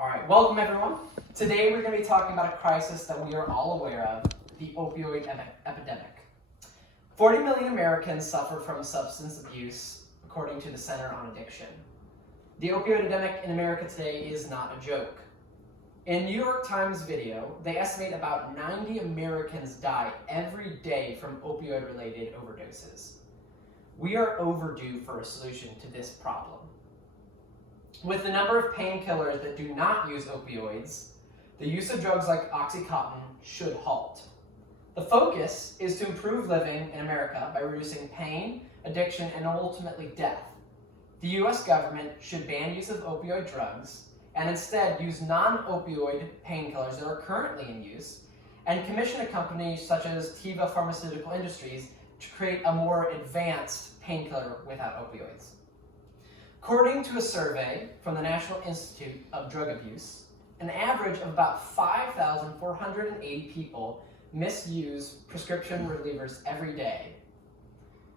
All right, welcome everyone. Today we're going to be talking about a crisis that we are all aware of, the opioid epidemic. 40 million Americans suffer from substance abuse, according to the Center on Addiction. The opioid epidemic in America today is not a joke. In New York Times video, they estimate about 90 Americans die every day from opioid-related overdoses. We are overdue for a solution to this problem. With the number of painkillers that do not use opioids, the use of drugs like Oxycontin should halt. The focus is to improve living in America by reducing pain, addiction, and ultimately death. The US government should ban use of opioid drugs and instead use non-opioid painkillers that are currently in use and commission a company such as Teva Pharmaceutical Industries to create a more advanced painkiller without opioids. According to a survey from the National Institute of Drug Abuse, an average of about 5,480 people misuse prescription relievers every day.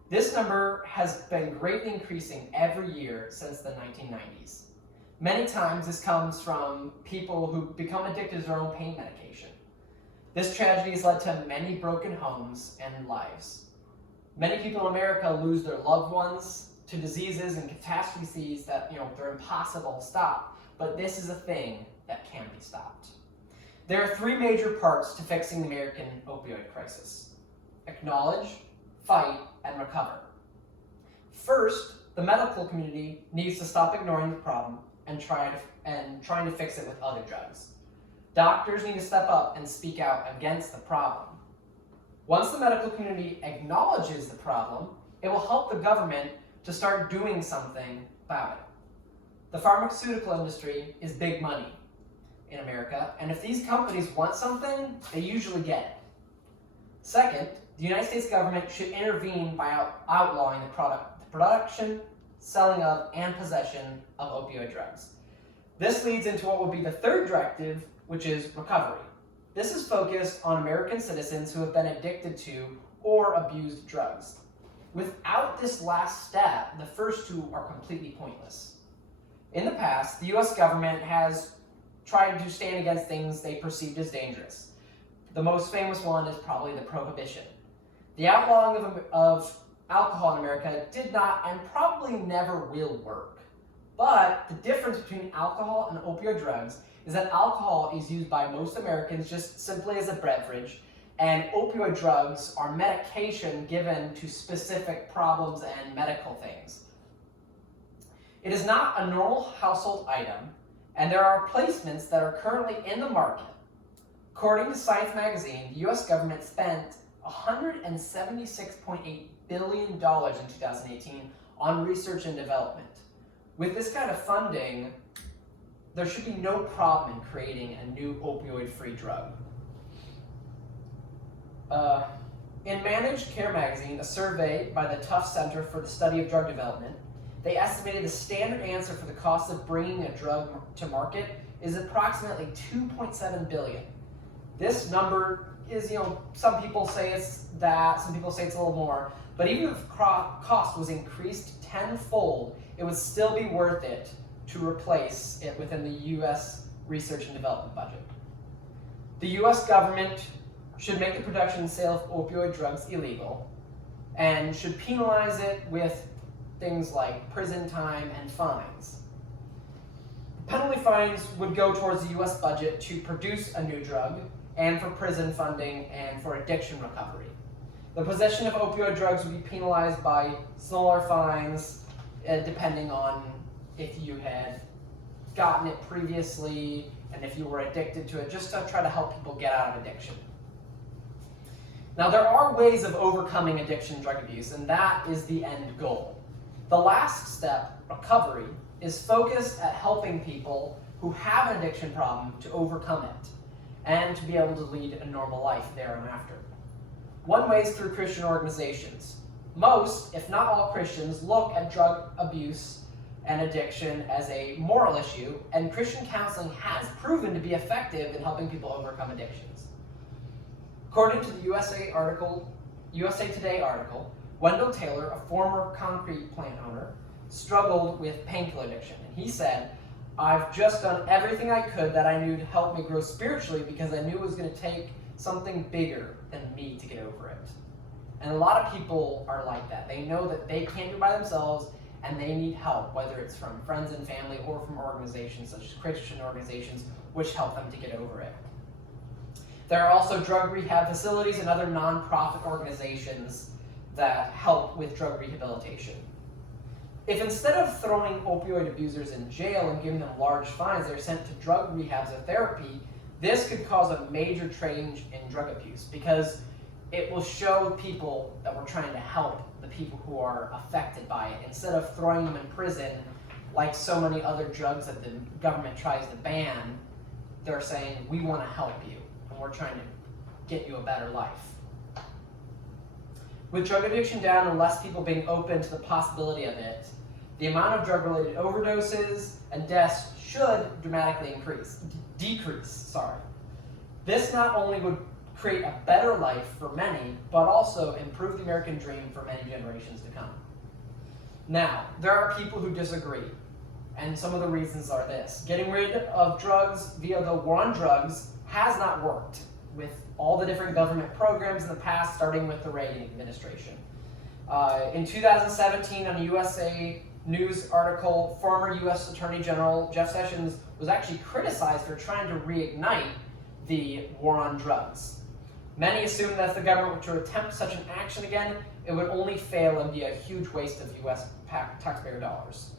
This number has been greatly increasing every year since the 1990s. Many times this comes from people who become addicted to their own pain medication. This tragedy has led to many broken homes and lives. Many people in America lose their loved ones to diseases and catastrophes that they're impossible to stop, but this is a thing that can be stopped. There are three major parts to fixing the American opioid crisis: acknowledge, fight, and recover. First, the medical community needs to stop ignoring the problem and trying to fix it with other drugs. Doctors need to step up and speak out against the problem. Once the medical community acknowledges the problem, it will help the government to start doing something about it. The pharmaceutical industry is big money in America, and if these companies want something, they usually get it. Second, the United States government should intervene by outlawing the production, selling of, and possession of opioid drugs. This leads into what would be the third directive, which is recovery. This is focused on American citizens who have been addicted to or abused drugs. Without this last step, the first two are completely pointless. In the past, the US government has tried to stand against things they perceived as dangerous. The most famous one is probably the prohibition. The outlawing of alcohol in America did not and probably never will work. But the difference between alcohol and opioid drugs is that alcohol is used by most Americans just simply as a beverage, and opioid drugs are medication given to specific problems and medical things. It is not a normal household item, and there are replacements that are currently in the market. According to Science magazine, the US government spent $176.8 billion in 2018 on research and development. With this kind of funding, there should be no problem in creating a new opioid-free drug. In Managed Care magazine, a survey by the Tufts Center for the Study of Drug Development, they estimated the standard answer for the cost of bringing a drug to market is approximately $2.7 billion. This number is, some people say it's that, some people say it's a little more, but even if cost was increased tenfold, it would still be worth it to replace it within the U.S. research and development budget. The U.S. government should make the production and sale of opioid drugs illegal and should penalize it with things like prison time and fines. Penalty fines would go towards the U.S. budget to produce a new drug and for prison funding and for addiction recovery. The possession of opioid drugs would be penalized by smaller fines depending on if you had gotten it previously and if you were addicted to it, just to try to help people get out of addiction. Now, there are ways of overcoming addiction drug abuse, and that is the end goal. The last step, recovery, is focused at helping people who have an addiction problem to overcome it and to be able to lead a normal life thereafter. One way is through Christian organizations. Most, if not all Christians, look at drug abuse and addiction as a moral issue, and Christian counseling has proven to be effective in helping people overcome addictions. According to the USA Today article, Wendell Taylor, a former concrete plant owner, struggled with painkiller addiction. And he said, I've just done everything I could that I knew to help me grow spiritually because I knew it was going to take something bigger than me to get over it. And a lot of people are like that. They know that they can't do it by themselves and they need help, whether it's from friends and family or from organizations such as Christian organizations, which help them to get over it. There are also drug rehab facilities and other nonprofit organizations that help with drug rehabilitation. If instead of throwing opioid abusers in jail and giving them large fines, they're sent to drug rehabs or therapy, this could cause a major change in drug abuse because it will show people that we're trying to help the people who are affected by it instead of throwing them in prison like so many other drugs that the government tries to ban. They're saying, we want to help you and we're trying to get you a better life. With drug addiction down and less people being open to the possibility of it, the amount of drug-related overdoses and deaths should dramatically decrease. This not only would create a better life for many, but also improve the American dream for many generations to come. Now, there are people who disagree, and some of the reasons are this. Getting rid of drugs via the war on drugs has not worked with all the different government programs in the past, starting with the Reagan administration. In 2017, on a USA News article, former U.S. Attorney General Jeff Sessions was actually criticized for trying to reignite the war on drugs. Many assumed that if the government were to attempt such an action again, it would only fail and be a huge waste of U.S. taxpayer dollars.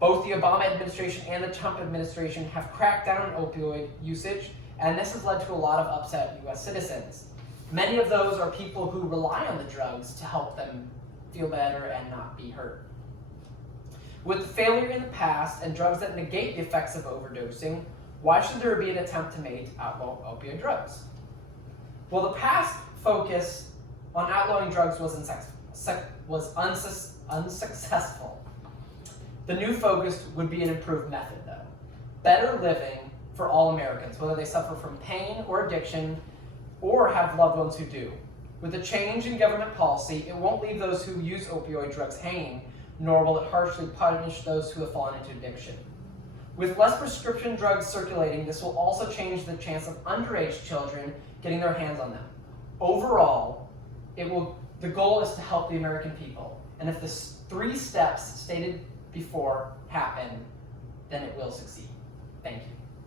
Both the Obama administration and the Trump administration have cracked down on opioid usage, and this has led to a lot of upset U.S. citizens. Many of those are people who rely on the drugs to help them feel better and not be hurt. With failure in the past and drugs that negate the effects of overdosing, why should there be an attempt to make outlaw opioid drugs? Well, the past focus on outlawing drugs was unsuccessful. The new focus would be an improved method, though. Better living for all Americans, whether they suffer from pain or addiction or have loved ones who do. With a change in government policy, it won't leave those who use opioid drugs hanging, nor will it harshly punish those who have fallen into addiction. With less prescription drugs circulating, this will also change the chance of underage children getting their hands on them. Overall, the goal is to help the American people. And if the 3 steps stated before happen, then it will succeed. Thank you.